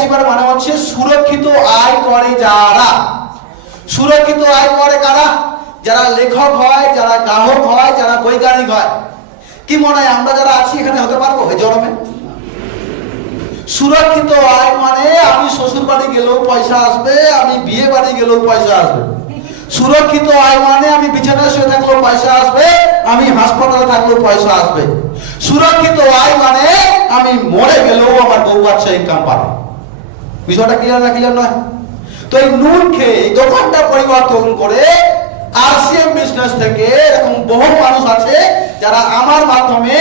Achiever মানে হচ্ছে সুরক্ষিত আয় করে যারা। সুরক্ষিত আয় করে কারা? যারা লেখক হয়, যারা গায়ক হয়, যারা বৈজ্ঞানিক হয়। কি মনে হয় আমরা যারা আছি এখানে হতে পারবো এই জন্মে? সুরক্ষিত আয় মানে আমি শ্বশুর বাড়ি গেলেও পয়সা আসবে, আমি বিয়ে বাড়ি গেলেও পয়সা আসবে। সুরক্ষিত আয় মানে আমি বিছানায় শুয়ে থাকলেও পয়সা আসবে, আমি হাসপাতালে থাকলেও পয়সা আসবে। সুরক্ষিত আয় মানে আমি মরে গেলেও আমার বউ বাচ্চা ইনকাম পাবে। বিষয়টা ক্লিয়ার না ক্লিয়ার নয়? তো এই নুন খেয়ে এই দোকানটা পরিবর্তন করে আরসিএম বিজনেস থেকে এরকম বহু মানুষ আছে যারা আমার মাধ্যমে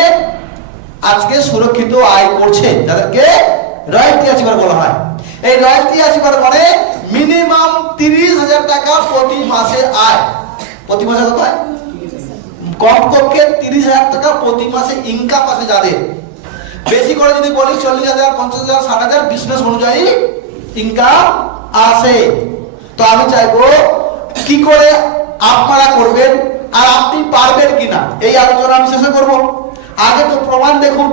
আজকে সুরক্ষিত আয় করছে, যাদেরকে রয়্যালটি অ্যাচিভার বলা হয়। এই রয়্যালটি অ্যাচিভার মানে মিনিমাম 30,000 টাকা প্রতি মাসে আয়। প্রতি মাসে কত হয়? কমপক্ষে 30,000 টাকা প্রতি মাসে ইনকাম আছে যাদের। বেশি করে যদি বলি 40,000, 50,000, 60,000 বিজনেস অনুযায়ী ইনকাম আসে। তো আমি চাইবো কি করে আপনারা করবেন আর আপনি পারবেন কিনা এই আলোচনা আমি শেষে করবো। আগে তো প্রমাণ দেখুন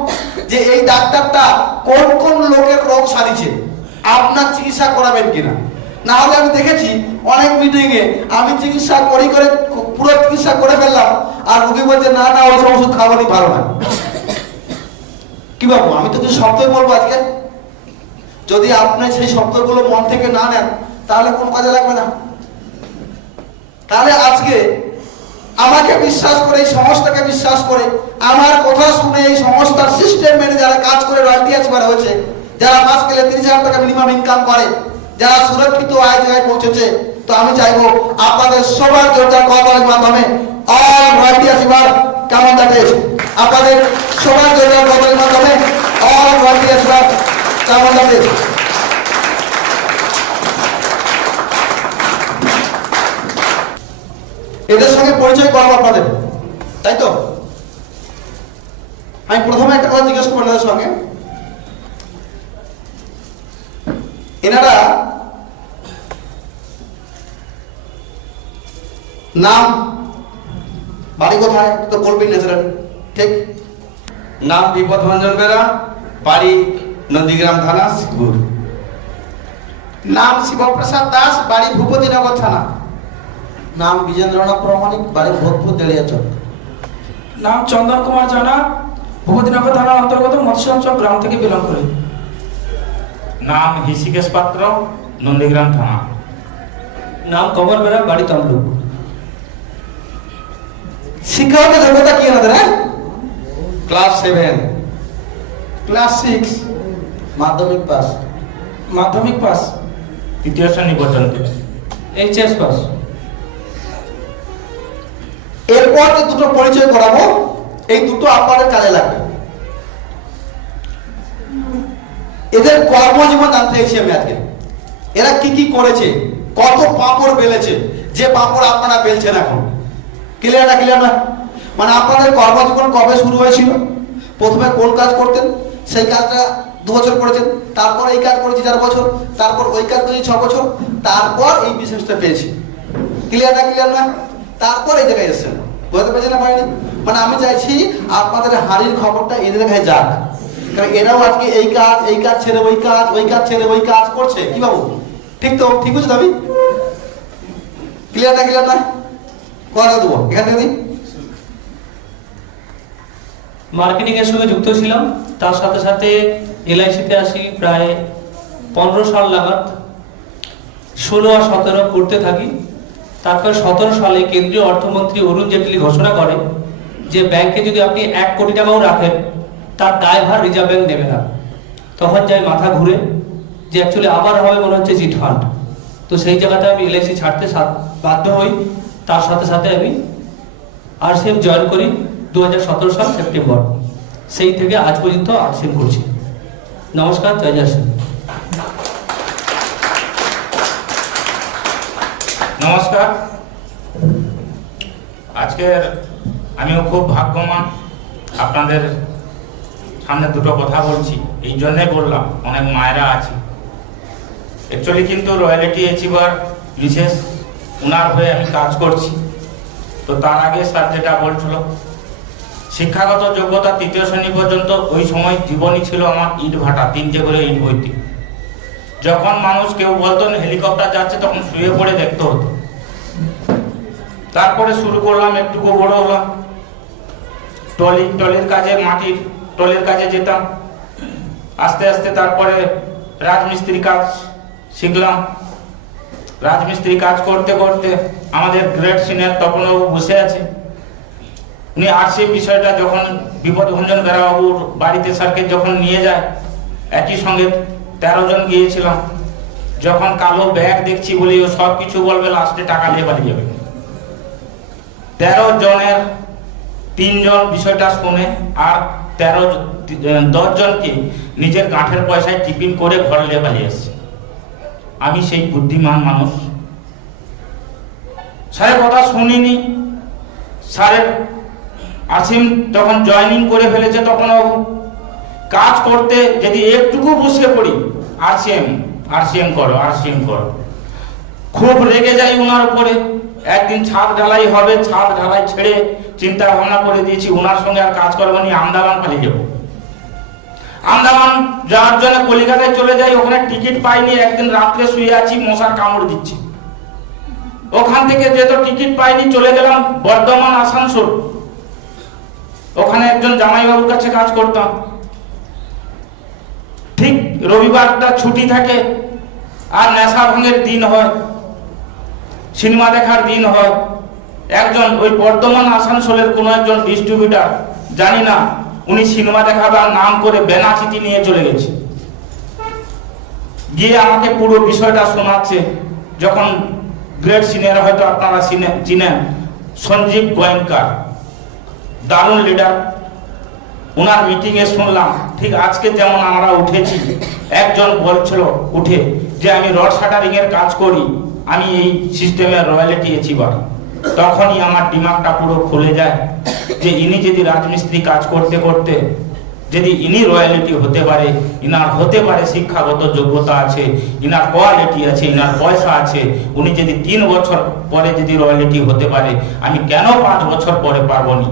যে এই ডাক্তারটা কোন কোন লোকের রোগ সারিছে, আপনার চিকিৎসা করাবেন কিনা। না হলে আমি দেখেছি অনেক মিটিং এ আমি চিকিৎসা করি করে পুরো চিকিৎসা করে ফেললাম আর রোগী বলছে না না ওই সব ওষুধ খাওয়ানি ভালো না। কি বাবু আমি তো কিছু শব্দই বলবো আজকে, যদি আপনি সেই শব্দগুলো মন থেকে না নেন তাহলে কোন কাজে লাগবে না। তাহলে আজকে আমাকে বিশ্বাস করে, এই সংস্থাকে বিশ্বাস করে, আমার কথা শুনে এই সংস্থার সিস্টেম মেনে যারা কাজ করে রয়্যালটি অ্যাচিভার হয়েছে, যারা মাস গেলে 30,000 টাকা মিনিমাম ইনকাম করে, যারা সুরক্ষিত আয় জায়গায় পৌঁছেছে, তো আমি চাইবো আপনাদের সবার জোরদার করতালির মাধ্যমে অল রয়্যালটি অ্যাচিভার কেমন থাকে আপনাদের সবার জোরদার করতালির মাধ্যমে অল রয়্যালটি অ্যাচিভার কেমন থাকে। এদের সঙ্গে পরিচয় করাবো আপনাদের, তাই তো? আমি প্রথমে একটা কথা জিজ্ঞেস করবো এনাদের সঙ্গে। এনারা নাম, বাড়ি কোথায় তো বলবেন ন্যাচারালি, ঠিক? নাম বিপদ রঞ্জন বেরা, বাড়ি নন্দীগ্রাম থানা, শিবপুর। নাম শিবপ্রসাদ দাস, বাড়ি ভূপতিনগর থানা। নাম বিজেন্দ্রনাথ প্রামাণিক, বাড়ি ভোজপুর দেলিয়াচক। নাম চন্দন কুমার জানা, ভূপতিনগর থানার অন্তর্গত মৎস্যাঞ্চল গ্রাম থেকে বিলং করে। নাম হৃষিকেশ পাত্র, নন্দীগ্রাম থানা। নাম কমল বেরা, বাড়ি তমলুক। শিক্ষাগত যোগ্যতা কি এনাদের? ক্লাস 7, ক্লাস 6, মাধ্যমিক পাস। মাধ্যমিক পাস, তৃতীয় শ্রেণী পর্যন্ত। HS pass. এরপর যে দুটো পরিচয় করাবো এই দুটো আপনাদের কাজে লাগবে। এদের কর্মজীবন জানতে চাইছি আমি আজকে। এরা কি কি করেছে, কত পাপড় বেলেছে, যে পাপড় আপনারা বেলছেন এখন। ক্লিয়ার না ক্লিয়ার না? মানে আপনাদের কর্মজীবন কবে শুরু হয়েছিল, প্রথমে কোন কাজ করতেন, সেই কাজটা 2 বছর করেছেন, তারপর এই কাজ করেছি 4 বছর, তারপর ওই কাজ করেছি 6 বছর, তারপর এই বিজনেসটা পেয়েছি। ক্লিয়ার না ক্লিয়ার না? তারপর এই জায়গায় এসেছেন। বুঝতে পেরেছেন না পারেনি? মানে আমি চাইছি আপনাদের হাড়ির খবরটা এদের কাছে যাক, কারণ এরাও আজকে এই কাজ ছেড়ে ওই কাজ, ওই কাজ ছেড়ে ওই কাজ করছে। কি বাবু ঠিক তো? ঠিক বুঝছো আমি? ক্লিয়ার না ক্লিয়ার না? কথা দেবো এখান থেকে দিই। মার্কেটিং এর সঙ্গে যুক্ত ছিলাম, তার সাথে সাথে এলআইসিতে আসি প্রায় 15 সাল নাগাদ। 16 আর 17 করতে থাকি। তারপর 17 সালে কেন্দ্রীয় অর্থমন্ত্রী অরুণ জেটলি ঘোষণা করে যে ব্যাংকে যদি আপনি 1 কোটি টাকাও রাখেন তার দায়ভার রিজার্ভ ব্যাংক নেবে না। তখন যাই মাথা ঘুরে যে অ্যাকচুয়ালি আবার হবে মনে হচ্ছে চিট ফান্ড। তো সেই জায়গাতে আমি এলআইসি ছাড়তে বাধ্য হই। তার সাথে সাথে আমি আরসিএম জয়েন করি 2017 সাল সেপ্টেম্বর। সেই থেকে আজ পর্যন্ত আরসিএম করছি। নমস্কার, জয় জয়। নমস্কার। আজকের আমিও খুব ভাগ্যবান, আপনাদের সামনে দুটো কথা বলছি। এই জন্যই বললাম, অনেক মায়েরা আছে অ্যাকচুয়ালি, কিন্তু রয়্যালটি অ্যাচিভার বিশেষ ওনার হয়ে আমি কাজ করছি। তো তার আগে স্যার যেটা বলছিল শিক্ষাগত যোগ্যতা 3য় শ্রেণী পর্যন্ত, ওই সময় জীবনই ছিল আমার ইট ভাটা, 3টে করে ইট বইতে। যখন মানুষ কেউ বলতো না হেলিকপ্টার যাচ্ছে তখন শুয়ে পড়ে দেখতে হতো। তারপরে শুরু করলাম, একটুকু বড় হলাম, টলির কাজে, মাটির টলির কাজে যেতাম। আস্তে আস্তে তারপরে রাজমিস্ত্রি কাজ শিখলাম। রাজমিস্ত্রি কাজ করতে করতে আমাদের গ্রেট সিনিয়র তপনবাবু বসে আছে, উনি আরসিএফ বিষয়টা যখন বিপদভঞ্জন বেরাবাবুর বাড়িতে স্যারকে যখন নিয়ে যায়, একই সঙ্গে 13 জন গিয়েছিলাম। যখন কালো ব্যাগ দেখছি বলি ও সব কিছু বলবে, লাস্টে টাকা নিয়ে পালিয়ে যাবে। 13 জনের 3 জন বিষয়টা শুনে আর 10 জনকে নিজের গাঁঠের পয়সায় টিফিন করে ঘর নিয়ে পালিয়ে এসছে। আমি সেই বুদ্ধিমান মানুষ, স্যারের কথা শুনিনি। স্যারের আসিম তখন জয়েনিং করে ফেলেছে, তখন কাজ করতে যদি একটুকু বসে পড়ি, আরসিএম করো। খুব রেগে যাই ওনার উপরে। একদিন ছাদ ঢালাই হবে, ছাদ ঢালাই ছেড়ে চিন্তা ভাবনা করে দিয়েছি ওনার সঙ্গে আর কাজ করবো নি, আন্দামান পালিয়ে যাবো। আন্দামান যাওয়ার জন্য কলিকাতায় চলে যাই, ওখানে টিকিট পাইনি। একদিন রাত্রে শুয়ে আছি, মশার কামড় দিচ্ছি। ওখান থেকে যেহেতু টিকিট পাইনি, চলে গেলাম বর্ধমান, আসানসোল। ওখানে একজন জামাইবাবুর কাছে কাজ করতাম। ঠিক রবিবারটা ছুটি থাকে আর নেশা ভাঙের দিন হয়, সিনেমা দেখার দিন হয়। একজন ওই বর্ধমান আসানসোলের কোন একজন ডিস্ট্রিবিউটার, জানি না, উনি সিনেমা দেখাবার নাম করে বেনাচিতি নিয়ে চলে গেছে। গিয়ে আমাকে পুরো বিষয়টা শোনাচ্ছে। যখন গ্রেট সিনিয়র, হয়তো আপনারা চিনেন, সঞ্জীব গোয়েঙ্কার, দারুণ লিডার। ওনার মিটিংয়ে শুনলাম, ঠিক আজকে যেমন আমরা উঠেছি, একজন বলছিল উঠে যে আমি রড শাটারিং এর কাজ করি, আমি এই সিস্টেমের রয়্যালিটি অ্যাচিভার। তখনই আমার দিমাগটা পুরো খুলে যায় যে ইনি যদি রাজমিস্ত্রি কাজ করতে করতে যদি ইনি রয়্যালিটি হতে পারে, ইনার হতে পারে শিক্ষাগত যোগ্যতা আছে, ইনার কোয়ালিটি আছে, ইনার পয়সা আছে, উনি যদি 3 বছর পরে যদি রয়্যালিটি হতে পারে, আমি কেন 5 বছর পরে পারবো নি।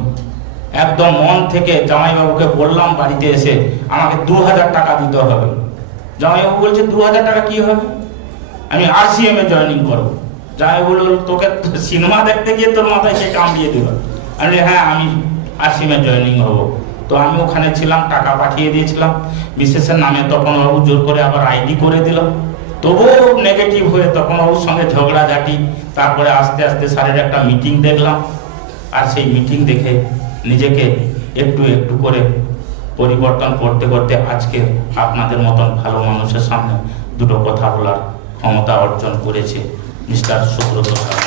একদম মন থেকে জামাইবাবুকে বললাম, বাড়িতে এসে আমাকে 2000 টাকা দিতে হবে। জামাইবাবু বলছে 2000 টাকা কি হবে, আমি আরসিএম এ জয়েনিং করবো। জামাইবাবু বলল, তোকে সিনেমা দেখতে গিয়ে তোর মাথায় সে কামড়িয়ে দিল। আমি হ্যাঁ, আমি আরসিএম এ জয়েনিং হবো। তো আমি ওখানে ছিলাম, টাকা পাঠিয়ে দিয়েছিলাম বিশেষের নামে। তপনবাবু জোর করে আবার আইডি করে দিল। তবুও নেগেটিভ হয়ে তপনবাবুর সঙ্গে ঝগড়াঝাটি। তারপরে আস্তে আস্তে স্যারের একটা মিটিং দেখলাম, আর সেই মিটিং দেখে নিজেকে একটু একটু করে পরিবর্তন করতে করতে আজকে আপনাদের মতন ভালো মানুষের সামনে দুটো কথা বলার ক্ষমতা অর্জন করেছে মিস্টার সুব্রত স্যার।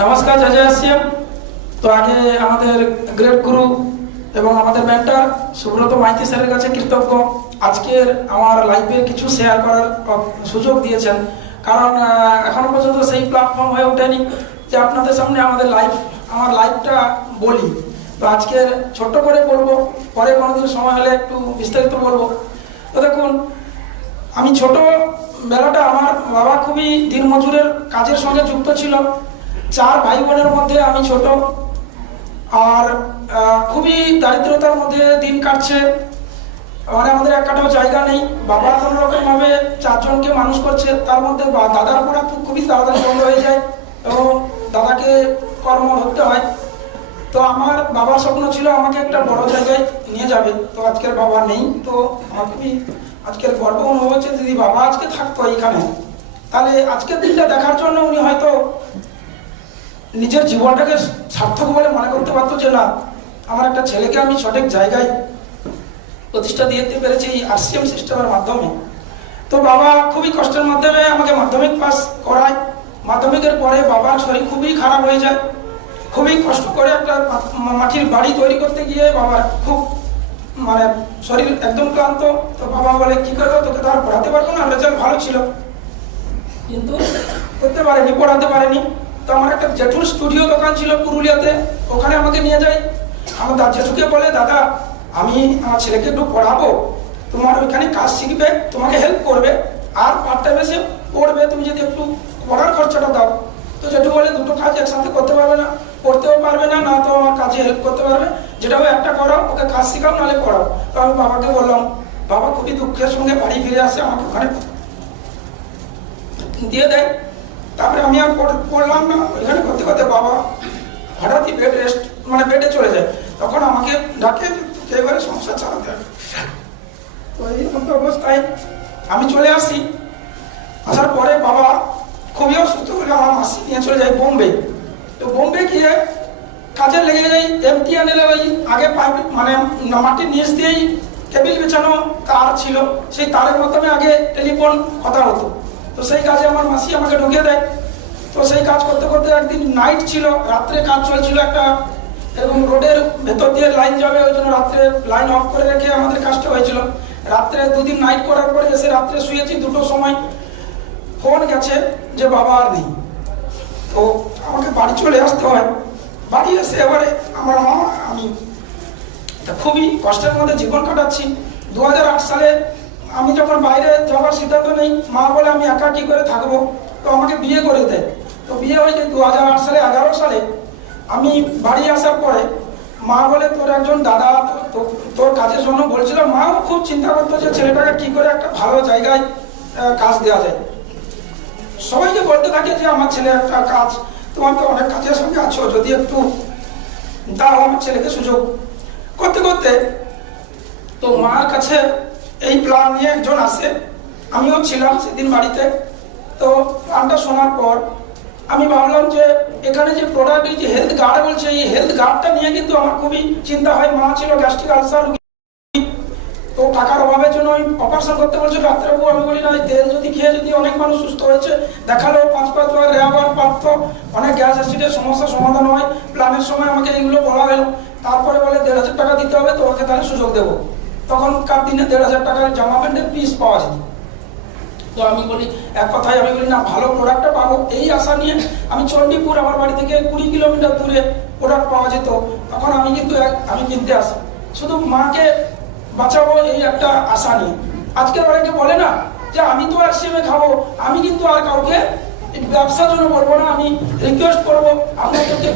নমস্কার, জয় জয় সিএম। তো আগে আমাদের গ্রেট গুরু এবং আমাদের মেন্টর সুব্রত মাইতি স্যারের কাছে কৃতজ্ঞ, আজকের আমার লাইফের কিছু শেয়ার করার সুযোগ দিয়েছেন। কারণ এখনো পর্যন্ত সেই প্ল্যাটফর্ম হয়ে ওঠেনি যে আপনাদের সামনে আমার লাইফটা বলি। তো আজকে ছোট্ট করে বলবো, পরে কোনোদিন সময় হলে একটু বিস্তারিত বলবো। তো দেখুন, আমি ছোটবেলাটা, আমার বাবা খুবই দিনমজুরের কাজের সঙ্গে যুক্ত ছিল। 4 ভাই বোনের মধ্যে আমি ছোট, আর খুবই দারিদ্রতার মধ্যে দিন কাটছে। মানে আমাদের এক কাটাও জায়গা নেই। বাবা কোনো রকম ভাবে 4 জনকে মানুষ করছে। তার মধ্যে দাদার পড়া খুবই তাড়াতাড়ি বন্ধ হয়ে যায় এবং দাদাকে কর্ম ধরতে হয়। তো আমার বাবার স্বপ্ন ছিল আমাকে একটা বড় জায়গায় নিয়ে যাবে। তো আজকের বাবা নেই, তো আমার খুবই আজকের গর্ব অনুভব হচ্ছে। যদি বাবা আজকে থাকতো এইখানে, তাহলে আজকের দিনটা দেখার জন্য উনি হয়তো নিজের জীবনটাকে সার্থক বলে মনে করতে পারতো যে না, আমার একটা ছেলেকে আমি সঠিক জায়গায় প্রতিষ্ঠা দিতে পেরেছি এই আরসিএম সিস্টেমের মাধ্যমে। তো বাবা খুবই কষ্টের মাধ্যমে আমাকে মাধ্যমিক পাস করায়। মাধ্যমিকের পরে বাবার শরীর খুবই খারাপ হয়ে যায়। খুবই কষ্ট করে একটা মাটির বাড়ি তৈরি করতে গিয়ে বাবার খুব শরীর একদম ক্লান্ত। তো বাবা বলে, কি করবো, তোকে তো আর পড়াতে পারবো না, রেজাল্ট ভালো ছিল কিন্তু পড়াতে পারেনি। তো আমার একটা জেঠুর স্টুডিও দোকান ছিল পুরুলিয়াতে, ওখানে আমাকে নিয়ে যায়। আমার জেঠুকে বলে, দাদা আমি আমার ছেলেকে একটু পড়াবো, তোমার ওইখানে কাজ শিখবে, তোমাকে হেল্প করবে, আর পার্ট টাইম এসে পড়বে, তুমি যদি একটু পড়ার খরচাটা দাও। তো জেঠু বলে, দুটো কাজ একসাথে করতে পারবে না, পড়তেও পারবে না, না তো আমার কাজে হেল্প করতে পারবে, যেটা হবে একটা করো, ওকে কাজ শেখাও নাহলে পড়াও। তো আমি বাবাকে বললাম, বাবা খুবই দুঃখের সঙ্গে বাড়ি ফিরে আসে, আমাকে ওখানে দিয়ে দেয়। তারপরে আমি আর পড়লাম না, এখানে করতে করতে বাবা হঠাৎই বেড রেস্ট মানে বেডে চলে যায়। তখন আমাকে ডাকে যে এবারে সংসার চালাতে হবে। তো এই মতো অবস্থায় আমি চলে আসি। আসার পরে বাবা খুবই অসুস্থ হলে আমার মাসি নিয়ে চলে যায় বোম্বে। তো বোম্বে গিয়ে কাজে লেগে যাই এমটিএনএল ওই আগে পাইপ মানে মাটির নিচ দিয়েই কেবিল বিছানো তার ছিল, সেই তারের মাধ্যমে আগে টেলিফোন কথা হতো। তো সেই কাজে আমার মাসি আমাকে ঢুকিয়ে দেয়। তো সেই কাজ করতে করতে একদিন নাইট ছিল, রাত্রে কাজ চলছিল একটা এরকম রোডের ভেতর দিয়ে লাইন যাবে, ওই জন্য রাত্রে লাইন অফ করে রেখে আমাদের কাজটা হয়েছিল। রাত্রে দুদিন নাইট করার পরে এসে রাত্রে শুয়েছি, 2টোর সময় ফোন গেছে যে বাবা আর নেই। তো আমাকে বাড়ি চলে আসতে হয়। বাড়ি এসে এবারে আমার মা আমি খুবই কষ্টের মধ্যে জীবন কাটাচ্ছি। 2008 সালে আমি যখন বাইরে যাওয়ার সিদ্ধান্ত নেই, মা বলে আমি একা কি করে থাকবো, তো আমাকে বিয়ে করে দেয়। তো বিয়ে হয়ে যায় 2008 সালে। 11 সালে আমি বাড়ি আসার পরে মা বলে তোর একজন দাদা তোর কাজের জন্য বলছিল। মাও খুব চিন্তা করতো যে ছেলেটাকে কি করে একটা ভালো জায়গায় কাজ দেওয়া যায়। সবাইকে বলতে থাকে যে আমার ছেলে একটা কাজ, তোমার তো অনেক কাজের সঙ্গে আছো, যদি একটু দাও আমার ছেলেকে সুযোগ। করতে করতে তো মার কাছে এই প্ল্যান নিয়ে একজন আসে, আমিও ছিলাম সেদিন বাড়িতে। তো প্ল্যানটা শোনার পর আমি ভাবলাম যে এখানে যে প্রোডাক্ট এই যে হেলথ গার্ড বলছে, এই হেলথ গার্ডটা নিয়ে কিন্তু আমার খুবই চিন্তা হয়। মা ছিল গ্যাস্ট্রিক আলসার, তো টাকার অভাবের জন্য আমি অপারেশন করতে বলছি ডাক্তারবাবু। আমি বলি না, তেল যদি খেয়ে যদি অনেক মানুষ সুস্থ হয়েছে, দেখালো 5 বার রেয়াবার প্রাপ্ত অনেক গ্যাস অ্যাসিডের সমস্যার সমাধান হয়। প্ল্যানের সময় আমাকে এইগুলো বলা হলো। তারপরে বলে 1,500 টাকা দিতে হবে, তোমাকে তাহলে সুযোগ দেবো। তখনকার দিনে 1,500 টাকার জামা প্যান্টের পিস পাওয়া যেত। তো আমি বলি এক কথায় আমি বলি না, ভালো প্রোডাক্টটা পাবো এই আশা নিয়ে আমি চণ্ডীপুর, আমার বাড়ি থেকে 20 কিলোমিটার দূরে প্রোডাক্ট পাওয়া যেত। তখন আমি কিন্তু আমি কিনতে আসি শুধু মাকে বাঁচাবো এই একটা আশা নিয়ে। আজকের অনেকে বলে না যে আমি তো আর সিমে খাবো, আমি কিন্তু আর কাউকে ব্যবসার জন্য বলবো না। আমি রিকোয়েস্ট করবো আপনাদেরকে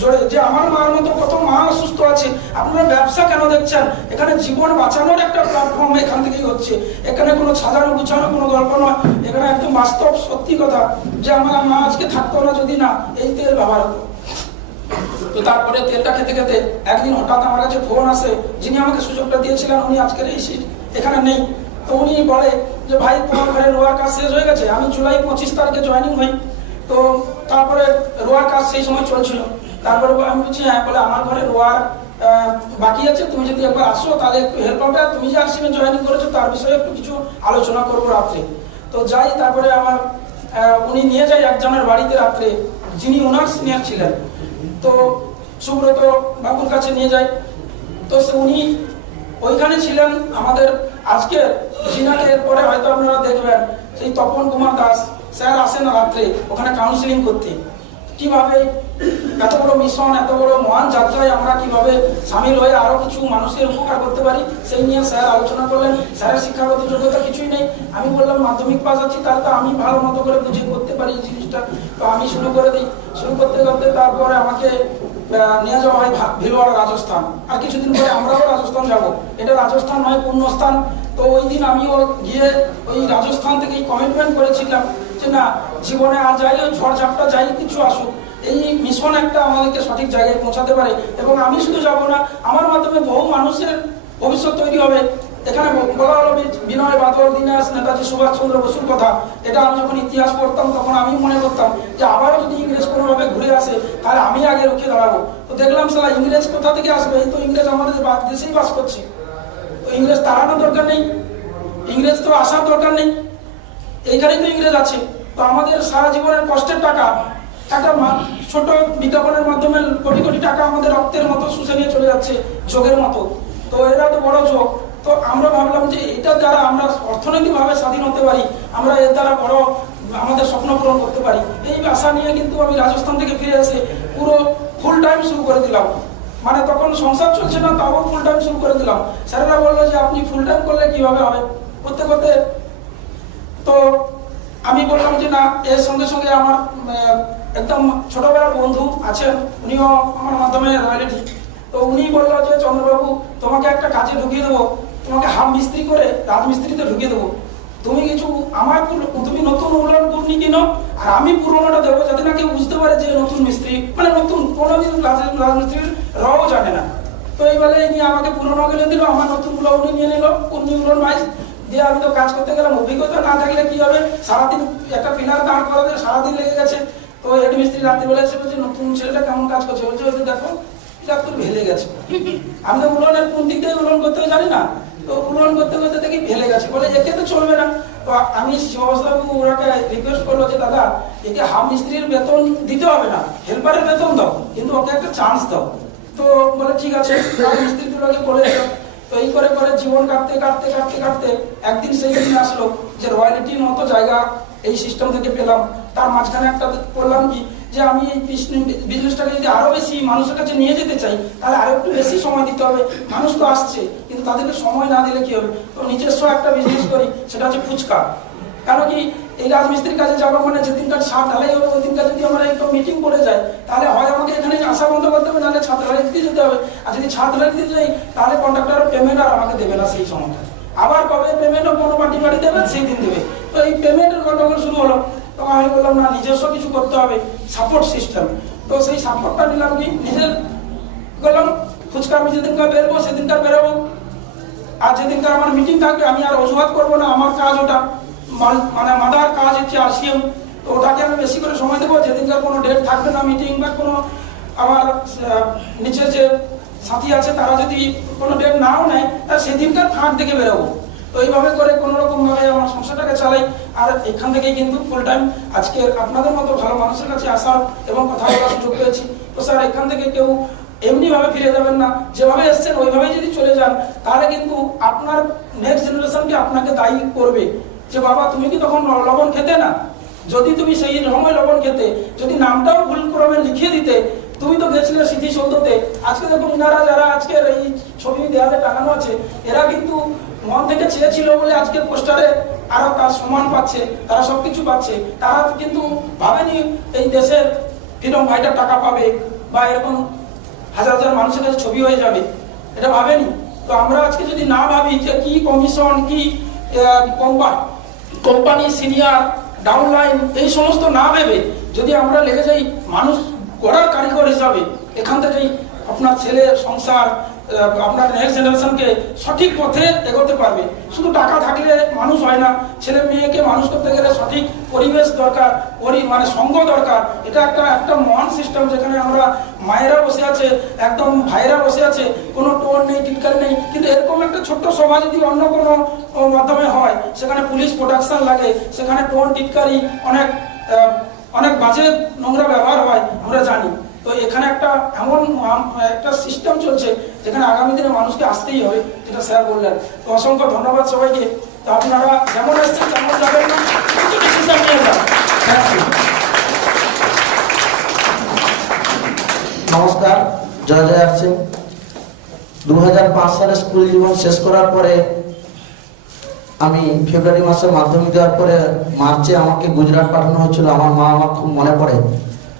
জোরে যে আমার মার মতো কত মা অসুস্থ আছে, আপনারা ব্যবসা কেন দেখছেন? এখানে জীবন বাঁচানোর একটা প্ল্যাটফর্ম এখান থেকেই হচ্ছে। এখানে কোনো সাজানো গুছানো কোনো গল্প নয়, এখানে একদম বাস্তব সত্যি কথা যে আমার মা আজকে থাকতো না যদি না এই তেল ব্যবহার হতো। তো তারপরে তেলটা খেতে খেতে একদিন হঠাৎ আমার কাছে ফোন আসে, যিনি আমাকে সুযোগটা দিয়েছিলেন উনি আজকের এই এখানে নেই। তো উনি বলে যে ভাই তোমার ঘরে রোয়ার কাজ শেষ হয়ে গেছে। আমি জুলাই 25 তারিখে জয়েনিং হই। তো তারপরে রোয়ার কাজ সেই সময় চলছিল। তারপরে আমি বলছি হ্যাঁ, বলে আমার ঘরে রোয়ার বাকি আছে, তুমি যদি একবার আসো তাহলে একটু হেল্প হবে, আর তুমি যে আরসিএমে জয়েনিং করেছো তার বিষয়ে একটু কিছু আলোচনা করবো রাত্রে। তো যাই, তারপরে আমার উনি নিয়ে যায় একজনের বাড়িতে রাত্রে, যিনি ওনার সিনিয়র ছিলেন। তো সুব্রত বাবুর কাছে নিয়ে যায়। তো উনি ওইখানে ছিলেন আমাদের আজকে জিনাকে, এরপরে হয়তো আপনারা দেখবেন সেই তপন কুমার দাস স্যার আসেন রাত্রে ওখানে কাউন্সিলিং করতে। কিভাবে এত বড় মিশন, এত বড় মহান যাত্রায় আমরা কিভাবে সামিল হয়ে আরো কিছু মানুষের উপকার করতে পারি সেই নিয়ে স্যার আলোচনা করলেন। স্যারের শিক্ষাগত যোগ্যতা কিছুই নেই। আমি বললাম মাধ্যমিক পাস আছি, তাহলে তো আমি ভালো মতো করে বুঝে করতে পারি এই জিনিসটা। তো আমি শুরু করে দিই। শুরু করতে করতে তারপরে আমাকে নিয়ে যাওয়া হয় ভিলওয়াড়া রাজস্থান। আর কিছুদিন পরে আমরাও রাজস্থান যাব। এটা রাজস্থান নয়, পুণ্যস্থান। তো ওই দিন আমিও গিয়ে ওই রাজস্থান থেকেই কমিটমেন্ট করেছিলাম যে না, জীবনে আর যাই ওই ঝড়ঝাপটা যাই কিছু আসুক, এই মিশন একটা আমাদেরকে সঠিক জায়গায় পৌঁছাতে পারে। এবং আমি শুধু যাব না, আমার মাধ্যমে বহু মানুষের ভবিষ্যৎ তৈরি হবে। এখানে বলা হলো বিনয় বাদল, দীনেশ, নেতাজি সুভাষচন্দ্র বসুর কথা। এটা আমি যখন ইতিহাস পড়তাম তখন আমি মনে করতাম যে আবারও যদি ইংরেজ কোনোভাবে ঘুরে আসে তাহলে আমি আগে রুখে দাঁড়াবো। তো দেখলাম সালা ইংরেজ কোথা থেকে আসবে, এই তো ইংরেজ আমাদের দেশেই বাস করছে। তো ইংরেজ তাড়ানোর দরকার নেই, ইংরেজ তো আসার দরকার নেই, এইখানেই তো ইংরেজ আছে। তো আমাদের সারা জীবনের কষ্টের টাকা একটা ছোট বিজ্ঞাপনের মাধ্যমে কোটি কোটি টাকা আমাদের রক্তের মতো শুষে নিয়ে চলে যাচ্ছে, যোগের মতো। তো এরা তো বড় যোগ। তো আমরা ভাবলাম যে এটার দ্বারা আমরা অর্থনৈতিকভাবে স্বাধীন হতে পারি, আমরা এর দ্বারা বড় আমাদের স্বপ্ন পূরণ করতে পারি। এই আশা নিয়ে কিন্তু আমি রাজস্থান থেকে ফিরে এসে পুরো ফুল টাইম শুরু করে দিলাম। মানে তখন সংসার চলছে না, তাও ফুল টাইম শুরু করে দিলাম। স্যারেরা বললো যে আপনি ফুল টাইম করলে কিভাবে হবে। করতে করতে তো আমি বললাম যে না, এর সঙ্গে সঙ্গে আমার একদম ছোটবেলার বন্ধু আছেন, উনিও আমার মাধ্যমে রয়্যালিটি। তো উনি বললো যে চন্দ্রবাবু তোমাকে একটা কাজে ঢুকিয়ে দেবো, তোমাকে হাফ মিস্ত্রি করে রাজমিস্ত্রিতে ঢুকিয়ে দেবো, তুমি কিছু আমার তুমি নতুন উলন কুর্নি কিনো আর আমি পুরোনোটা দেবো, যাতে না কেউ বুঝতে পারে যে নতুন মিস্ত্রি, মানে নতুন কোনোদিন রাজমিস্ত্রির রও জানে না। তো এইভাবে নিয়ে আমাকে পুরোনো গেলে দিল, আমার নতুন গুলো উনি নিয়ে নিল কুর্নি উলন মাইজ দিয়ে। আমি তো কাজ করতে গেলাম, অভিজ্ঞতা না থাকলে কি হবে, সারাদিন একটা পিলার দাঁড় করাতে সারাদিন লেগে গেছে। তো হেড মিস্ত্রি রাত্রিবেলা এসে বলছে নতুন ছেলেটা কেমন কাজ করছে, বলছে ওই দেখো পিলার তো ভেলে গেছে। আমি তো উলনের কোন দিক থেকে উলন করতে জানি না, তো উলন করতে করতে দেখি ভেলে গেছে, বলে একে তো চলবে না। তো আমি শিবাবু ওনাকে রিকোয়েস্ট করলো যে দাদা একে হাফ মিস্ত্রির বেতন দিতে হবে না, হেল্পারের বেতন দাও, কিন্তু ওকে একটা চান্স দাও। তো বলে ঠিক আছে, হাফ মিস্ত্রি গুলোকে বলে দিল। তো এই করে করে জীবন কাটতে কাটতে কাটতে কাটতে একদিন সেই দিন আসলো যে রয়্যালিটির মতো জায়গা এই সিস্টেম থেকে পেলাম। তার মাঝখানে একটা করলাম কি, যে আমি এই বিজনেসটাকে যদি আরো বেশি মানুষের কাছে নিয়ে যেতে চাই, তাহলে আরো একটু বেশি সময় দিতে হবে। মানুষ তো আসছে, কিন্তু তাদেরকে সময় না দিলে কি হবে। তো নিজস্ব একটা বিজনেস করি, সেটা হচ্ছে ফুচকা। কারণ কি, এই রাজমিস্ত্রির কাছে যাবো মানে যেদিনকার ছাদ ঢালাই হবে ওই দিনকার যদি আমার একটু মিটিং পড়ে যায়, তাহলে হয় আমাকে এখানে আসা বন্ধ করতে হবে, নাহলে ছাদ ঢালাই দিতে যেতে হবে। আর যদি ছাদ ঢালাই দিতে যাই, তাহলে কন্ট্রাক্টর পেমেন্ট আর আমাকে দেবে না সেই সময়টা। আবার কবে পেমেন্টও কোনো পার্টি বাড়ি দেবে, সেই দিন দেবে। তো এই পেমেন্টের গন্ডগোল শুরু হলো। তো আমি বললাম না, নিজস্ব কিছু করতে হবে, সাপোর্ট সিস্টেম। তো সেই সাপোর্টটা নিলাম কি, নিজের গেলাম ফুচকা, আমি যেদিনকার বেরোবো সেদিনকার বেরোবো, আর যেদিনকার আমার মিটিং থাকবে আমি আর অজুহাত করবো না, আমার কাজ ওটা, মানে মাদার কাজ হচ্ছে RCM। তো ওটাকে আমি বেশি করে সময় দেবো। যেদিনকার কোনো ডেট থাকবে না মিটিং বা কোনো আমার নিচে যে সাথী আছে তারা যদি কোনো ডেট নাও নেয়, তাহলে সেদিনকার ফাঁক থেকে বেরোবো। তো এইভাবে করে কোনো রকম ভাবে আমার সংসারটাকে চালাই। আর এখান থেকেই কিন্তু ফুল টাইম আজকে আপনাদের মতো ভালো মানুষের কাছে আসার এবং কথা বলার সুযোগ পেয়েছি। তো স্যার এখান থেকে কেউ এমনি ভাবে ফিরে যাবেন না, যেভাবে এসছেন ওইভাবেই যদি চলে যান, তাহলে কিন্তু আপনার নেক্সট জেনারেশনকে আপনাকে দায়ী করবে যে বাবা তুমি কি তখন লবণ খেতে না, যদি তুমি সেই সময় লবণ খেতে, যদি নামটাও ভুল ক্রমে লিখিয়ে দিতে, তুমি তো গেছিলে স্মৃতিসৌধতে। আজকে দেখুন ইনারা যারা আজকের এই ছবি দেওয়ালে টাঙানো আছে, এরা কিন্তু মন থেকে চেয়েছিল বলে আজকে পোস্টারে আরো তার সম্মান পাচ্ছে, তারা সবকিছু পাচ্ছে। তারা কিন্তু ভাবেনি এই দেশের ফ্রিডম ফাইটার টাকা পাবে বা এরকম হাজার হাজার মানুষের কাছে ছবি হয়ে যাবে, এটা ভাবেনি। তো আমরা আজকে যদি না ভাবি যে কি কমিশন, কি কোম্পানি, সিনিয়র, ডাউনলাইন, এই সমস্ত না ভেবে যদি আমরা লেগে যাই মানুষ গড়ার কারিগর হিসাবে, এখান থেকেই আপনার ছেলে সংসার, আপনার নেক্সট জেনারেশনকে সঠিক পথে এগোতে পারবে। শুধু টাকা থাকলে মানুষ হয় না, ছেলে মেয়েকে মানুষ করতে গেলে সঠিক পরিবেশ দরকার, মানে সঙ্গ দরকার। এটা একটা মহান সিস্টেম, যেখানে আমরা মায়েরা বসে আছে, একদম ভাইরা বসে আছে, কোনো টোন নেই, টিটকারি নেই। কিন্তু এরকম একটা ছোট্ট সভা যদি অন্য কোনো মাধ্যমে হয়, সেখানে পুলিশ প্রোটেকশন লাগে, সেখানে টোন টিটকারি, অনেক বাজে নোংরা ব্যবহার হয়, আমরা জানি। তো এখানে একটা এমন একটা সিস্টেম চলছে যেখানে আগামী দিনে মানুষকে আসতেই হবে, যেটা স্যার বললেন। তো অসংখ্য ধন্যবাদ সবাইকে। তো আপনারা যেমন এসছেন তেমন যাবেন না, কিছু ডিসিশন নিয়ে যান। নমস্কার, জয় জয় আসছে। 2005 সালে স্কুল জীবন শেষ করার পরে আমি ফেব্রুয়ারি মাসে মাধ্যমিক দেওয়ার পরে মার্চে আমাকে গুজরাট পাঠানো হয়েছিল। আমার মা আমার খুব মনে পড়ে,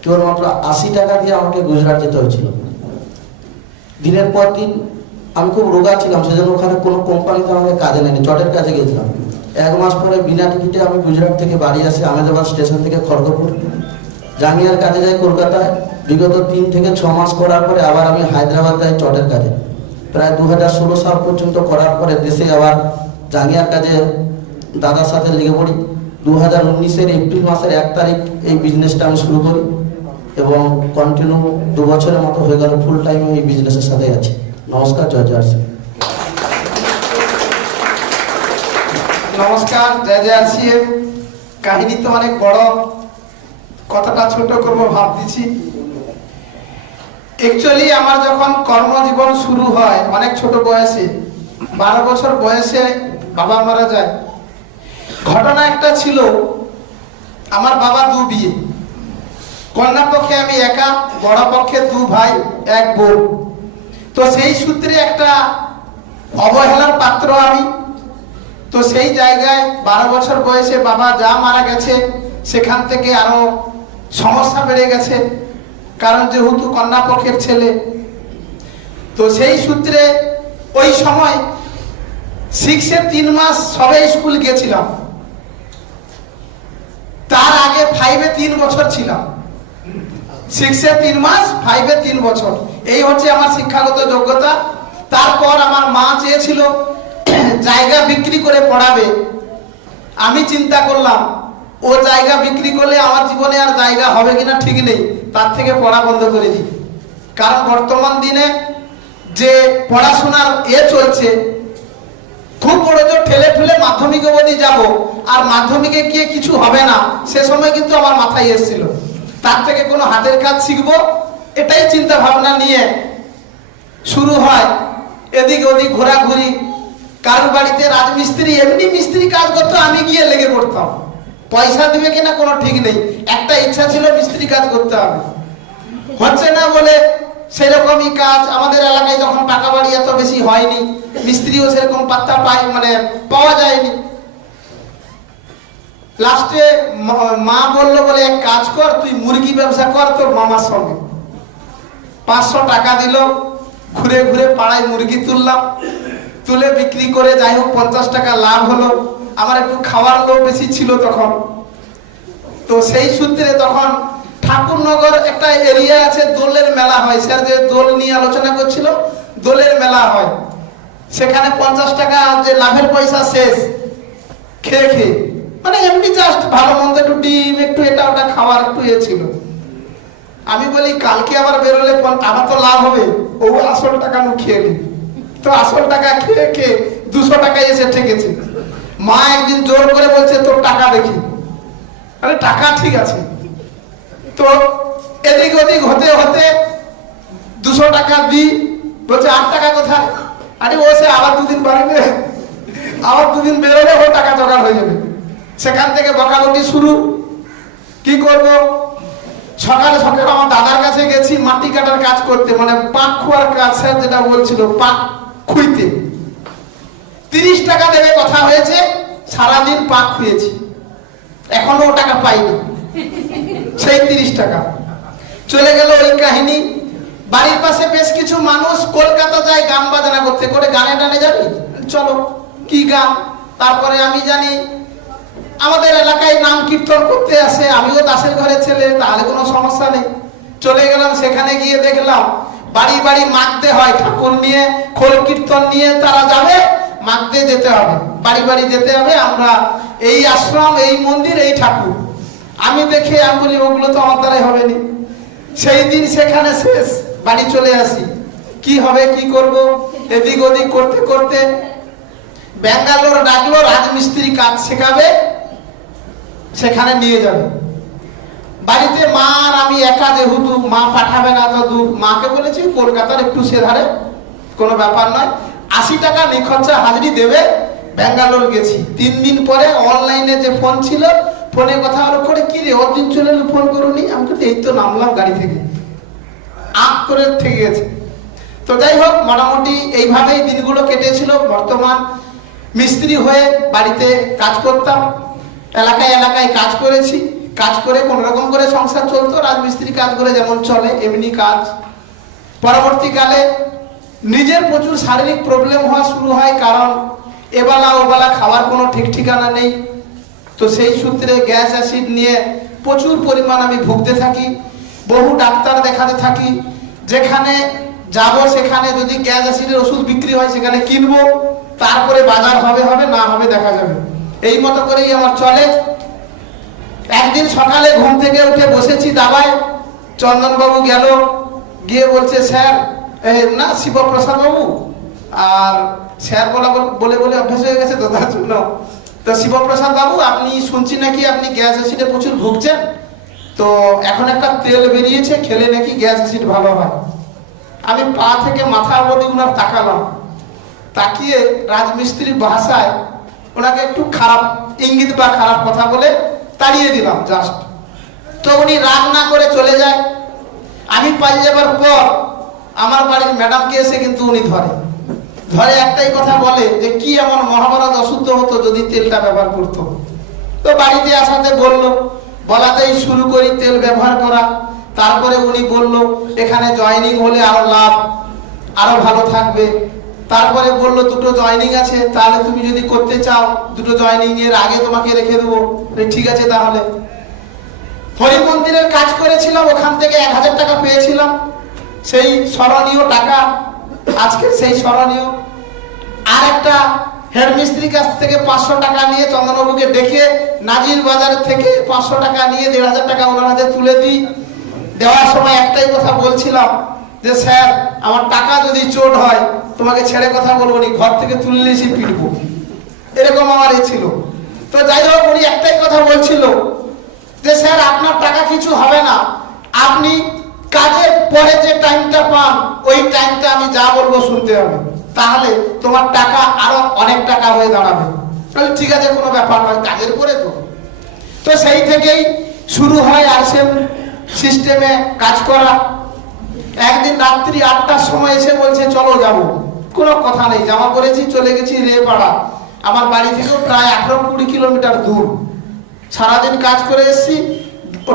কেবলমাত্র 80 টাকা দিয়ে আমাকে গুজরাট যেতে হয়েছিল। দিনের পর দিন আমি খুব রোগা ছিলাম, সেজন্য ওখানে কোনো কোম্পানিতে আমাকে কাজে নেয়নি, চটের কাজে গেছিলাম। 1 মাস পরে বিনা টিকিটে আমি গুজরাট থেকে বাড়ি আসি, আহমেদাবাদ স্টেশন থেকে খড়গপুর। জাঙ্গিয়ার কাজে যাই কলকাতায়। বিগত 3 থেকে 6 মাস করার পরে আবার আমি হায়দ্রাবাদ যাই চটের কাজে। প্রায় 2016 সাল পর্যন্ত করার পরে দেশে আবার জাঙ্গিয়ার কাজে দাদার সাথে লেগে পড়ি। 2019-এর এপ্রিল মাসের 1 তারিখ এই বিজনেসটা আমি শুরু করি এবং কন্টিনিউ 2 বছরের মতো হয়ে গেল ফুল টাইম এই বিজনেসের সাথে আছি। নমস্কার, জয় জয় আসি। নমস্কার, জয় জয় আসি। কাহিনী তো অনেক বড়, কথাটা ছোট করবো ভাবতেছি। অ্যাকচুয়ালি আমার যখন কর্মজীবন শুরু হয় অনেক ছোট বয়সে, 12 বছর বয়সে বাবা মারা যায়। ঘটনা একটা ছিল, আমার বাবা 2 বিয়ে, কন্যা পক্ষে আমি একা, বড় পক্ষে 2 ভাই 1 বোন। তো সেই সূত্রে একটা অবহেলার পাত্র আমি। তো সেই জায়গায় 12 বছর বয়সে বাবা যা মারা গেছে, সেখান থেকে আরো সমস্যা বেড়ে গেছে। কারণ যেহেতু কন্যা পক্ষের ছেলে, তো সেই সূত্রে ওই সময় 6-এ 3 মাস সবে স্কুল গেছিলাম, তার আগে 5-এ 3 বছর ছিলাম। 6-এ 3 মাস, 5-এ 3 বছর, এই হচ্ছে আমার শিক্ষাগত যোগ্যতা। তারপর আমার মা চেয়েছিল জায়গা বিক্রি করে পড়াবে। আমি চিন্তা করলাম ও জায়গা বিক্রি করলে আমার জীবনে আর জায়গা হবে কিনা ঠিক নেই, তার থেকে পড়া বন্ধ করে দিই। কারণ বর্তমান দিনে যে পড়াশোনার চলছে, খুব বড় জোর ঠেলে ঠেলে মাধ্যমিক অবধি যাব, আর মাধ্যমিকে গিয়ে কিছু হবে না, সে সময় কিন্তু আমার মাথায় এসেছিল তার থেকে কোনো হাতের কাজ শিখবো। এটাই চিন্তা ভাবনা নিয়ে শুরু হয় এদিক ওদিক ঘোরাঘুরি। কারোর বাড়িতে রাজমিস্ত্রি এমনি মিস্ত্রি কাজ করতো, আমি গিয়ে লেগে পড়তাম। পয়সা দিবে কিনা কোনো ঠিক নেই, একটা ইচ্ছা ছিল মিস্ত্রি কাজ করতে হবে, হচ্ছে না বলে সেরকমই কাজ। আমাদের এলাকায় যখন পাকা বাড়ি এত বেশি হয়নি, মিস্ত্রিও সেরকম পাত্তা পাওয়া যায়নি। লাস্টে মা বললো বলে এক কাজ কর, তুই মুরগি ব্যবসা কর তোর মামার সঙ্গে। 500 টাকা দিল, ঘুরে ঘুরে পাড়ায় মুরগি তুললাম, তুলে বিক্রি করে যাই হোক 50 টাকা লাভ হলো। আমার একটু খাওয়ার লোভ বেশি ছিল তখন। তো সেই সূত্রে তখন ঠাকুরনগর একটা এরিয়া আছে, দোলের মেলা হয়। স্যার যে দোল নিয়ে আলোচনা করছিল, দোলের মেলা হয়, সেখানে 50 টাকা যে লাভের পয়সা শেষ খেয়ে খেয়ে, মানে এমনি জাস্ট ভালো মন্দ একটু ডিম একটু এটা ওটা খাওয়ার একটু ছিল। আমি বলি কালকে আবার বেরোলে আমার তো লাভ হবে, ও আসল টাকা খেয়ে নি। তো আসল টাকা খেয়ে খেয়ে 200 টাকায় এসে ঠেকেছে। মা একদিন জোর করে বলছে তোর টাকা দেখি। আরে টাকা ঠিক আছে, তো এদিক ওদিক হতে হতে 200 টাকা দিই, বলছে 8 টাকা কোথায়? আরে ও সে আবার 2 দিন বাড়বে, আবার 2 দিন বেরোলে ও টাকা জোগাড় হয়ে যাবে। সেখান থেকে বকাবকি শুরু। কি করব? সকালে সকালে আমার দাদার কাছে গেছি মাটি কাটার কাজ করতে, মানে পাক খোয়ার কাজ। স্যার যেটা বলছিল পাক খুইতে 30 টাকা দেবে কথা হয়েছে, সারাদিন পাক খুঁয়েছি, এখনো ও টাকা পাইনি। সেই 30 টাকা চলে গেল ওই কাহিনী। বাড়ির পাশে বেশ কিছু মানুষ কলকাতা যায় গান বাজনা করতে, করে গানে টানে যাবি, চলো কি গান। তারপরে আমি জানি আমাদের এলাকায় নাম কীর্তন করতে আসে, আমিও দাসের ঘরের ছেলে, তাহলে কোনো সমস্যা নেই। চলে গেলাম, সেখানে গিয়ে দেখলাম বাড়ি বাড়ি মাগতে হয়, ঠাকুর নিয়ে খোল কীর্তন নিয়ে তারা যাবে, মাগতে যেতে হবে, বাড়ি বাড়ি যেতে হবে। আমরা এই আশ্রম, এই মন্দির, এই ঠাকুর। আমি দেখে আমি বলি ওগুলো তো আমার দ্বারাই হবে না। সেই দিন সেখানে শেষ, বাড়ি চলে আসি। কি হবে কি করব, এদিক ওদিক করতে করতে ব্যাঙ্গালোর ডাকলো, রাজমিস্ত্রি কাজ শেখাবে, সেখানে নিয়ে যাবে। বাড়িতে মা আর আমি একা, যেহেতু মা পাঠাবে না তো দূর, মাকে বলেছি কলকাতার একটু সেধারে, কোনো ব্যাপার নয়, 80 টাকা নিখরচা হাজিরি দেবে। ব্যাঙ্গালোর গেছি। 3 দিন পরে অনলাইনে যে ফোন ছিল, ফোনে কথা হলো, করে কি রে ওর দিন চলে এলো, ফোন করুনি। আমি বলছি এই তো নামলাম গাড়ি থেকে, আঁক করে থেকে গেছে। তো যাই হোক, মোটামুটি এইভাবেই দিনগুলো কেটেছিল। বর্তমান মিস্ত্রি হয়ে বাড়িতে কাজ করতাম, এলাকায় এলাকায় কাজ করেছি, কাজ করে কোন রকম করে সংসার চলতো। রাজমিস্ত্রি কাজ করে যেমন চলে এমনি কাজ। পরবর্তীকালে নিজের প্রচুর শারীরিক প্রবলেম হওয়া শুরু হয়, কারণ এবেলা ওবেলা খাওয়ার কোনো ঠিক ঠিকানা নেই। তো সেই সূত্রে গ্যাস অ্যাসিড নিয়ে প্রচুর পরিমাণ আমি ভুগতে থাকি, বহু ডাক্তার দেখাতে থাকি। যেখানে যাব সেখানে যদি গ্যাস অ্যাসিডের ওষুধ বিক্রি হয় সেখানে কিনবো, তারপরে বাজার হবে হবে, না হবে দেখা যাবে। এই মতো করেই আমার চলে। একদিন সকালে ঘুম থেকে উঠে বসেছি দাবায়, চন্দনবাবু গেল, গিয়ে বলছে স্যার, না শিবপ্রসাদ বাবু, আর স্যার বলে বলে অভ্যাস হয়ে গেছে তো তার জন্য। তো শিবপ্রসাদ বাবু, আপনি শুনছি নাকি আপনি গ্যাস অ্যাসিডে প্রচুর ভুগছেন, তো এখন একটা তেল বেরিয়েছে, খেলে নাকি গ্যাস অ্যাসিড ভালো হয়। আমি পা থেকে মাথা অবধি ওনার তাকালাম, তাকিয়ে রাজমিস্ত্রির ভাষায় ওনাকে একটু খারাপ ইঙ্গিত বা খারাপ কথা বলে তাড়িয়ে দিলাম জাস্ট। তো উনি রাগ না করে চলে যায়। আমি পালিয়ে যাবার পর আমার বাড়ির ম্যাডামকে এসে কিন্তু উনি ধরে একটাই কথা বলে যে কি এমন মহাভারত অশুদ্ধ হতো যদি তেলটা ব্যবহার করতো। তো বাড়িতে আসাতে বলাতেই শুরু করি তেল ব্যবহার করা। তারপরে উনি বলল এখানে জয়েনিং হলে আরো লাভ, আরো ভালো থাকবে। তারপরে বললো দুটো জয়েনিং আছে, তাহলে তুমি যদি করতে চাও দুটো জয়েনিং এর আগে তোমাকে রেখে দেবো। ঠিক আছে তাহলে। হরি মন্দিরের কাজ করেছিলাম, ওখান থেকে 1000 টাকা পেয়েছিলাম, সেই স্মরণীয় টাকা আজকে সেই স্মরণীয়। আর একটা হেডমিস্ত্রির কাছ থেকে 500 টাকা নিয়ে চন্দনবাবুকে ডেকে নাজির বাজার থেকে 500 টাকা নিয়ে 1500 টাকা ওনার হাতে তুলে দিই। দেওয়ার সময় একটাই কথা বলছিলাম যে স্যার আমার টাকা যদি চোট হয় তোমাকে ছেড়ে কথা বলবো নি, ঘর থেকে তুললে সে পিটবো, এরকম আমার এ ছিল। তো যাই হোক উনি একটাই কথা বলছিল যে স্যার আপনার টাকা কিছু হবে না, আপনি কাজের পরে যে টাইমটা পান ওই টাইমটা আমি যা বলবো শুনতে হবে, তাহলে তোমার টাকা আরো অনেক টাকা হয়ে দাঁড়াবে। তাহলে ঠিক আছে কোনো ব্যাপার নয়, কাজের পরে তো। তো সেই থেকেই শুরু হয় আরসিএম সিস্টেমে কাজ করা। একদিন রাত্রি 8টার সময় এসে বলছে চলো যাবো, কোনো কথা নেই, জামা পরেছি চলে গেছি রেপাড়া। আমার বাড়ি থেকেও প্রায় 18-20 কিলোমিটার দূর। সারাদিন কাজ করে এসেছি,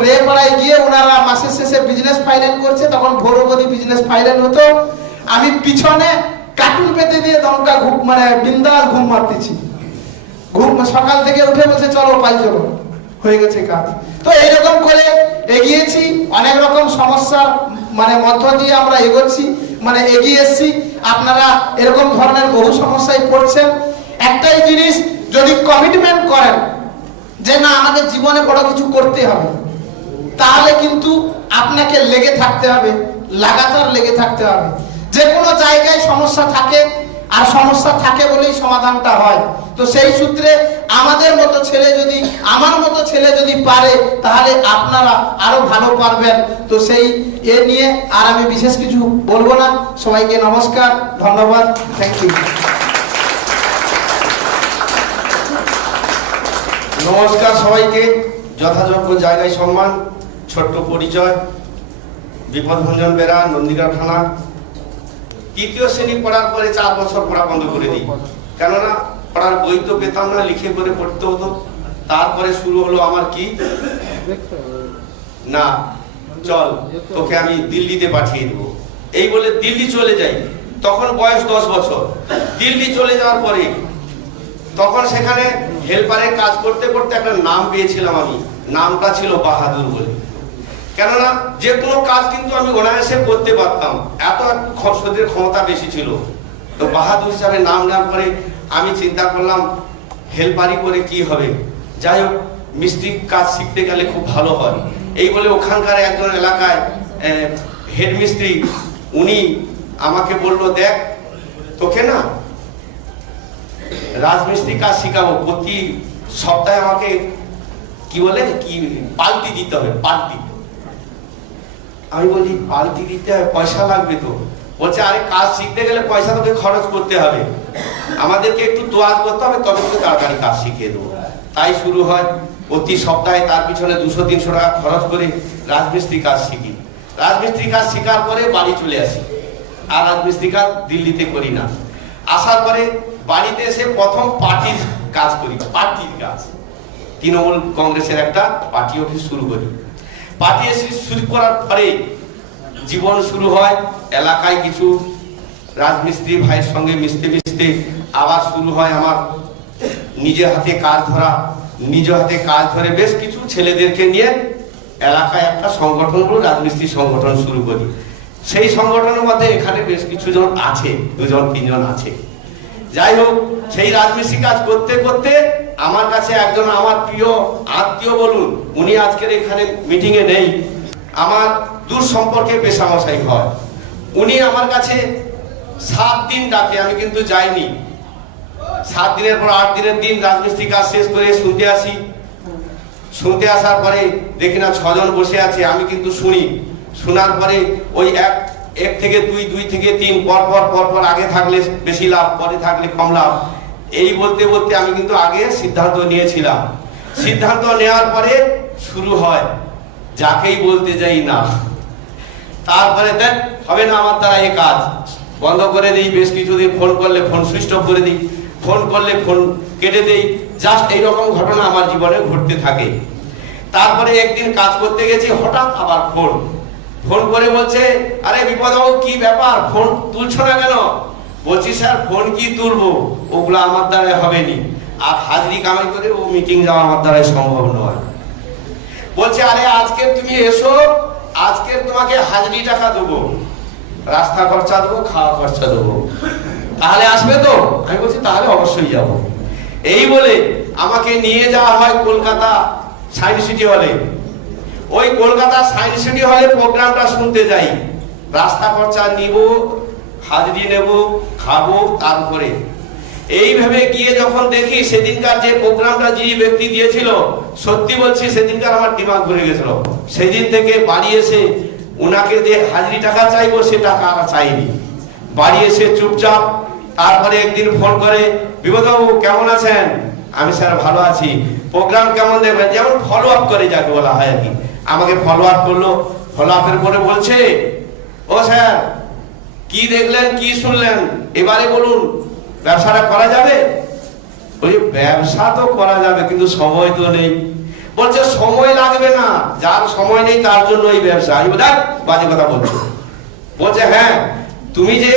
রেপাড়ায় গিয়ে ওনারা মাসের শেষে বিজনেস ফাইন্যান্স করছে, তখন ভোর অবধি বিজনেস ফাইন্যান্স হতো। আমি পিছনে কার্টুন পেতে দিয়ে দমকা ঘুম মানে বিন্দাস ঘুম মারতেছি। ঘুম সকাল থেকে উঠে বলছে চলো পাই চলো, হয়ে গেছে কাজ। তো এইরকম করে এগিয়েছি, অনেক রকম সমস্যার মানে মধ্য দিয়ে আমরা এগোচ্ছি, মানে এগিয়ে এসেছি। আপনারা এরকম ধরনের বহু সমস্যায় পড়ছেন। একটাই জিনিস, যদি কমিটমেন্ট করেন যে না আমাদের জীবনে বড় কিছু করতে হবে, তাহলে কিন্তু আপনাকে লেগে থাকতে হবে, লাগাতার লেগে থাকতে হবে। যে কোনো জায়গায় সমস্যা থাকে, আর সমস্যা থাকে বলেই সমাধানটা হয়। তো সেই সূত্রে আমাদের মতো ছেলে যদি, আমার মতো ছেলে যদি পারে, তাহলে আপনারা আরো ভালো পারবেন। তো সেই এ নিয়ে আর আমি বিশেষ কিছু বলবো না। সবাইকে নমস্কার, ধন্যবাদ, থ্যাংক ইউ। নমস্কার সবাইকে, যথাযোগ্য জায়গায় সম্মান। ছোট্ট পরিচয়, বিপদভঞ্জন বেরা, নন্দীগ্রাম থানা। 3য় শ্রেণী পড়ার পরে 4 বছর পড়া বন্ধ করে দিই, কেননা পড়ার বই তো পেতাম না, লিখে করে পড়তে হতো। তারপরে শুরু হলো আমার কি না, চল তোকে আমি দিল্লিতে পাঠিয়ে দেবো, এই বলে দিল্লি চলে যাই। তখন বয়স 10 বছর। দিল্লি চলে যাওয়ার পরে তখন সেখানে হেল্পারের কাজ করতে করতে একটা নাম পেয়েছিলাম আমি, নামটা ছিল বাহাদুর বলে। কেননা যে কোনো কাজ কিন্তু আমি অনায়াসে করতে পারতাম, এত শরীরের ক্ষমতা বেশি ছিল। তো বাহাদুর হিসাবে নাম নেওয়ার পরে আমি চিন্তা করলাম হেল্পারি করে কি হবে, যাই হোক মিস্ত্রি কাজ শিখতে গেলে খুব ভালো হয়। এই বলে ওখানকার একজন এলাকায় হেড মিস্ত্রি, উনি আমাকে বললো দেখ তোকে না রাজমিস্ত্রি কাজ শিখাবো, প্রতি সপ্তাহে আমাকে কি বলে কি পাল্টি দিতে হবে, পাল্টি। আমি বলি পাল্টি দিতে হবে, পয়সা লাগবে তো। বলছে আরে কাজ শিখতে গেলে পয়সা তোকে খরচ করতে হবে, আমাদেরকে একটু দোয়াজ করতে হবে, তবে তোকে তাড়াতাড়ি কাজ শিখিয়ে দেবো। তাই শুরু হয়, প্রতি সপ্তাহে তার পিছনে 200-300 টাকা খরচ করে রাজমিস্ত্রি কাজ শিখি। রাজমিস্ত্রি কাজ শেখার পরে বাড়ি চলে আসি, আর রাজমিস্ত্রি কাজ দিল্লিতে করি না। আসার পরে বাড়িতে এসে প্রথম পার্টির কাজ করি, পার্টির কাজ। তৃণমূল কংগ্রেসের একটা পার্টি অফিস শুরু করি। পার্টি অফিস শুরু করার পরে জীবন শুরু হয়। এলাকায় কিছু রাজমিস্ত্রি ভাইয়ের সঙ্গে মিশতে মিশতে আবার শুরু হয় আমার নিজে হাতে কাজ ধরা। নিজ হাতে কাজ ধরে বেশ কিছু ছেলেদেরকে নিয়ে এলাকায় একটা সংগঠন হলো রাজমিস্ত্রি সংগঠন শুরু করি। সেই সংগঠনের মধ্যে এখানে বেশ কিছু জন আছে, 2-3 জন আছে। যাই হোক, সেই রাজমিস্ত্রি কাজ করতে করতে আমার কাছে একজন আমার প্রিয় আত্মীয় বলুন, উনি আজকের এখানে মিটিং এ নেই, আমার দূর সম্পর্কে পেশামশাই হয়। উনি আমার কাছে 7 দিন ডাকে, আমি কিন্তু যাইনি। 7 দিনের পর 8 দিনের দিন রাজমিস্ত্রি কাজ শেষ করে শুনতে আসি। শুনতে আসার পরে দেখি না 6 জন বসে আছে, আমি কিন্তু শুনি। শোনার পরে ওই এক থেকে 2 থেকে 3 পর আগে থাকলে বেশি লাভ, পরে থাকলে কম লাভ, এই বলতে বলতে আমি কিন্তু আগে সিদ্ধান্ত নিয়েছিলাম। সিদ্ধান্ত নেওয়ার পরে শুরু হয় যাকেই বলতে যাই না, তারপরে দেখ হবে না আমার দ্বারা এই কাজ, বন্ধ করে দিই। বেশ কিছুদিন ফোন করলে ফোন সুইচ অফ করে দিই, ফোন করলে ফোন কেটে দেই। জাস্ট এইরকম ঘটনা আমার জীবনে ঘটতে থাকে। তারপরে একদিন কাজ করতে গেছি, হঠাৎ আবার ফোন, ফোন করে বলছে, আরে বিপদবাবু কি ব্যাপার, ফোন তুলছো না কেন? বলছি স্যার ফোন কি তুলবো, ওগুলো আমার দ্বারা হবে নি, আর হাজরি কামাই করে ও মিটিং যাওয়া আমার দ্বারাই সম্ভব নয়। বলছে আরে আজকে তুমি এসো, আজকে তোমাকে হাজরি টাকা দেবো, রাস্তা খরচা দেবো, খাওয়া খরচা দেবো, তাহলে আসবে তো? আমি বলছি তাহলে অবশ্যই যাব। এই বলে আমাকে নিয়ে যাওয়া হয় কলকাতা সায়েন্স সিটি হলে। ওই কলকাতা সায়েন্স সিটি হলে প্রোগ্রামটা শুনতে যাই, রাস্তা খরচা নিব, হাজরি নেব, খাবো, তারপরে এইভাবে গিয়ে যখন দেখি সেদিনকার যে প্রোগ্রামটা যে ব্যক্তি দিয়েছিল, সত্যি বলছি সেদিনকার আমার দিমাগ ঘুরে গেছিল। সেদিন থেকে বাড়ি এসে ওনাকে যে হাজরি টাকা চাইবো সে টাকা আর চাইনি, বাড়ি এসে চুপচাপ। তারপরে একদিন ফোন করে, বিপদবাবু কেমন আছেন? আমি স্যার ভালো আছি, প্রোগ্রাম কেমন দেখবেন, যেমন ফলো আপ করে যাকে বলা হয় আর কি। আমাকে ফলো আপ করলো, ফলো আপের পরে বলছে, ও স্যার কি দেখলেন কি শুনলেন এবারে বলুন, ব্যবসাটা করা যাবে? ওই ব্যবসা তো করা যাবে কিন্তু সময় তো নেই। বলছে সময় লাগবে না, যার সময় নেই তার জন্য এই ব্যবসা। আমি বলি বাজে কথা বলছো। বলছে হ্যাঁ, তুমি যে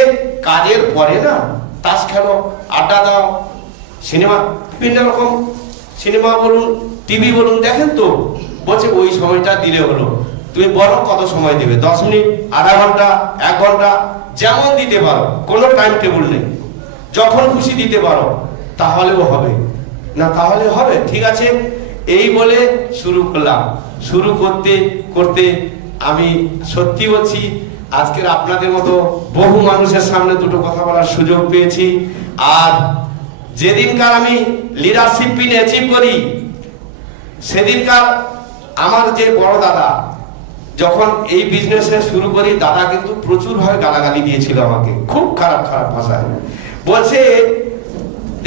কাজের পরে না তাস খেলো, আড্ডা দাও, সিনেমা, বিভিন্ন রকম সিনেমা বলুন, টিভি বলুন, দেখেন তো। বলছে ওই সময়টা দিলে হলো, তুমি বলো কত সময় দেবে, 10 মিনিট, আধা ঘন্টা, 1 ঘন্টা, যেমন দিতে পারো, কোনো টাইম টেবিল নেই, যখন খুশি দিতে পারো, তাহলেও হবে না, তাহলে হবে, ঠিক আছে। এই বলে শুরু করলাম। শুরু করতে করতে আমি সত্যি বলছি আজকের আপনাদের মতো বহু মানুষের সামনে দুটো কথা বলার সুযোগ পেয়েছি। আর যেদিনকার আমি লিডারশিপ পিন অ্যাচিভ করি, সেদিনকার আমার যে বড় দাদা, যখন এই বিজনেসে শুরু করি, দাদা কিন্তু প্রচুর ভাবে গালাগালি দিয়েছিল আমাকে, খুব খারাপ খারাপ ভাষায়। বলছে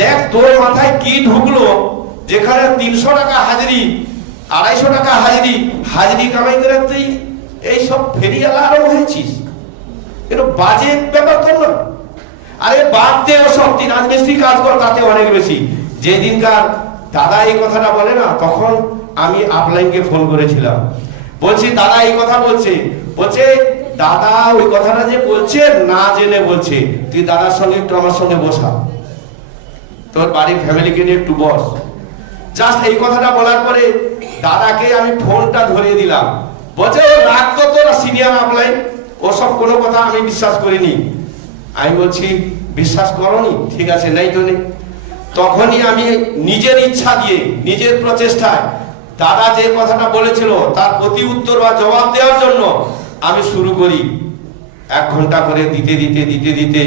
দেখ তোর মাথায় কি ঢুকলো, যেখানে 300 টাকা হাজরি, 250 টাকা হাজরি, হাজরি কামাই করে তুই এইসব ফেরিয়ালা আরো হয়েছিস, এটা বাজে ব্যাপার তোর না। আরে বাদ দে ওসব, তুই রাজমিস্ত্রি কাজ কর, তাতে অনেক বেশি। যেদিনকার দাদা এই কথাটা বলে না, তখন আমি আপলাইনকে ফোন করেছিলাম, বলছি দাদা এই কথা বলছে। বলছে দাদা ওই কথাটা যে বলছে না জেনে বলছে, তুই দাদার সঙ্গে একটু আমার সঙ্গে বসা, তোর বাড়ির ফ্যামিলিকে নিয়ে একটু বস। জাস্ট এই কথাটা বলার পরে দাদাকে আমি ফোনটা ধরিয়ে দিলাম। বলছে ও রাখতো তোর সিনিয়র আপলাইন, ওসব কোনো কথা আমি বিশ্বাস করিনি। আমি বলছি বিশ্বাস করনি, ঠিক আছে, নেই তো নেই। তখনই আমি নিজের ইচ্ছা দিয়ে, নিজের প্রচেষ্টায় দাদা যে কথাটা বলেছিল তার প্রতি উত্তর বা জবাব দেওয়ার জন্য আমি শুরু করি। 1 ঘন্টা করে দিতে দিতে দিতে দিতে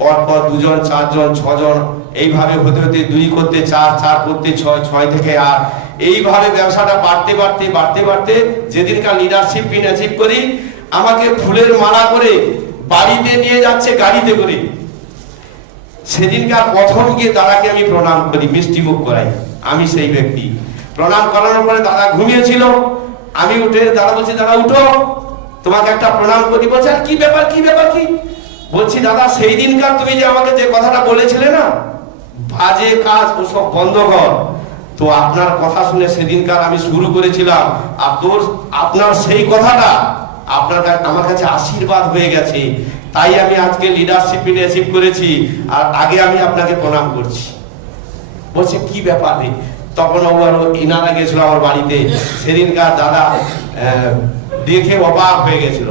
পরপর 2 জন 4 জন 6 জন, এইভাবে হতে হতে 2 করতে 4, 4 করতে 6, 6 থেকে 8, এইভাবে ব্যবসাটা বাড়তে বাড়তে বাড়তে বাড়তে যেদিনকার লিডারশিপ পিন অ্যাচিভ করি, আমাকে ফুলের মালা করে বাড়িতে নিয়ে যাচ্ছে গাড়িতে করে। সেদিনকার প্রথম গিয়ে দাদাকে আমি প্রণাম করি, মিষ্টি মুখ করাই, আমি সেই ব্যক্তি। প্রণাম করানোর পরে দাদা ঘুমিয়েছিল, আমি উঠে, দাদা বলছি দাদা উঠো, তোমাকে একটা প্রণাম করি। বলছে আর কি ব্যাপার, কি ব্যাপার কি? বলছি দাদা সেই দিনকার তুমি যে আমাকে যে কথাটা বলেছিলে না, বাজে কাজ ওসব বন্ধ কর, তো আপনার কথা শুনে সেদিনকার আমি শুরু করেছিলাম। আর আপনার সেই কথাটা আপনার আমার কাছে আশীর্বাদ হয়ে গেছে, তাই আমি আজকে লিডারশিপ অ্যাচিভ করেছি। আর আগে আমি আপনাকে প্রণাম করছি। বলছে কি ব্যাপার রে? তখন ইনারা গেছিল আমার বাড়িতে, সেদিনকার দাদা দেখে অবাক হয়ে গেছিল।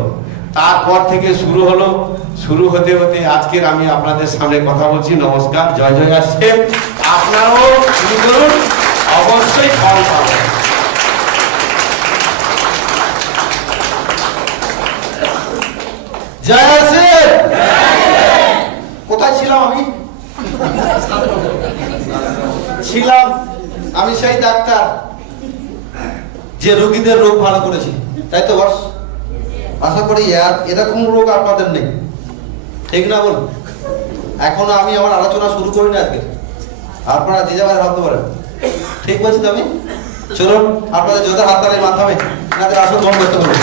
তারপর থেকে শুরু হলো, শুরু হতে হতে আজকের আমি আপনাদের সামনে কথা বলছি। নমস্কার, জয় জয় আসছে। আপনারাও শুরু করুন, অবশ্যই ফল পাবেন। জয় আছে। কোথায় ছিলাম আমি? ছিলাম আমি সেই ডাক্তার যে রোগীদের রোগ ভালো করেছি, তাই তো বস? আশা করি এরকম রোগ আপনাদের নেই, ঠিক না বলুন? এখনো আমি আমার আলোচনা শুরু করি না আজকে, আপনারা যে যাবার ভাবতে পারেন। ঠিক বলছি তো আমি? চলুন আপনাদের যোধার হাততালির মাধ্যমে আপনাদের আসল গ্রহণ করতে হবে।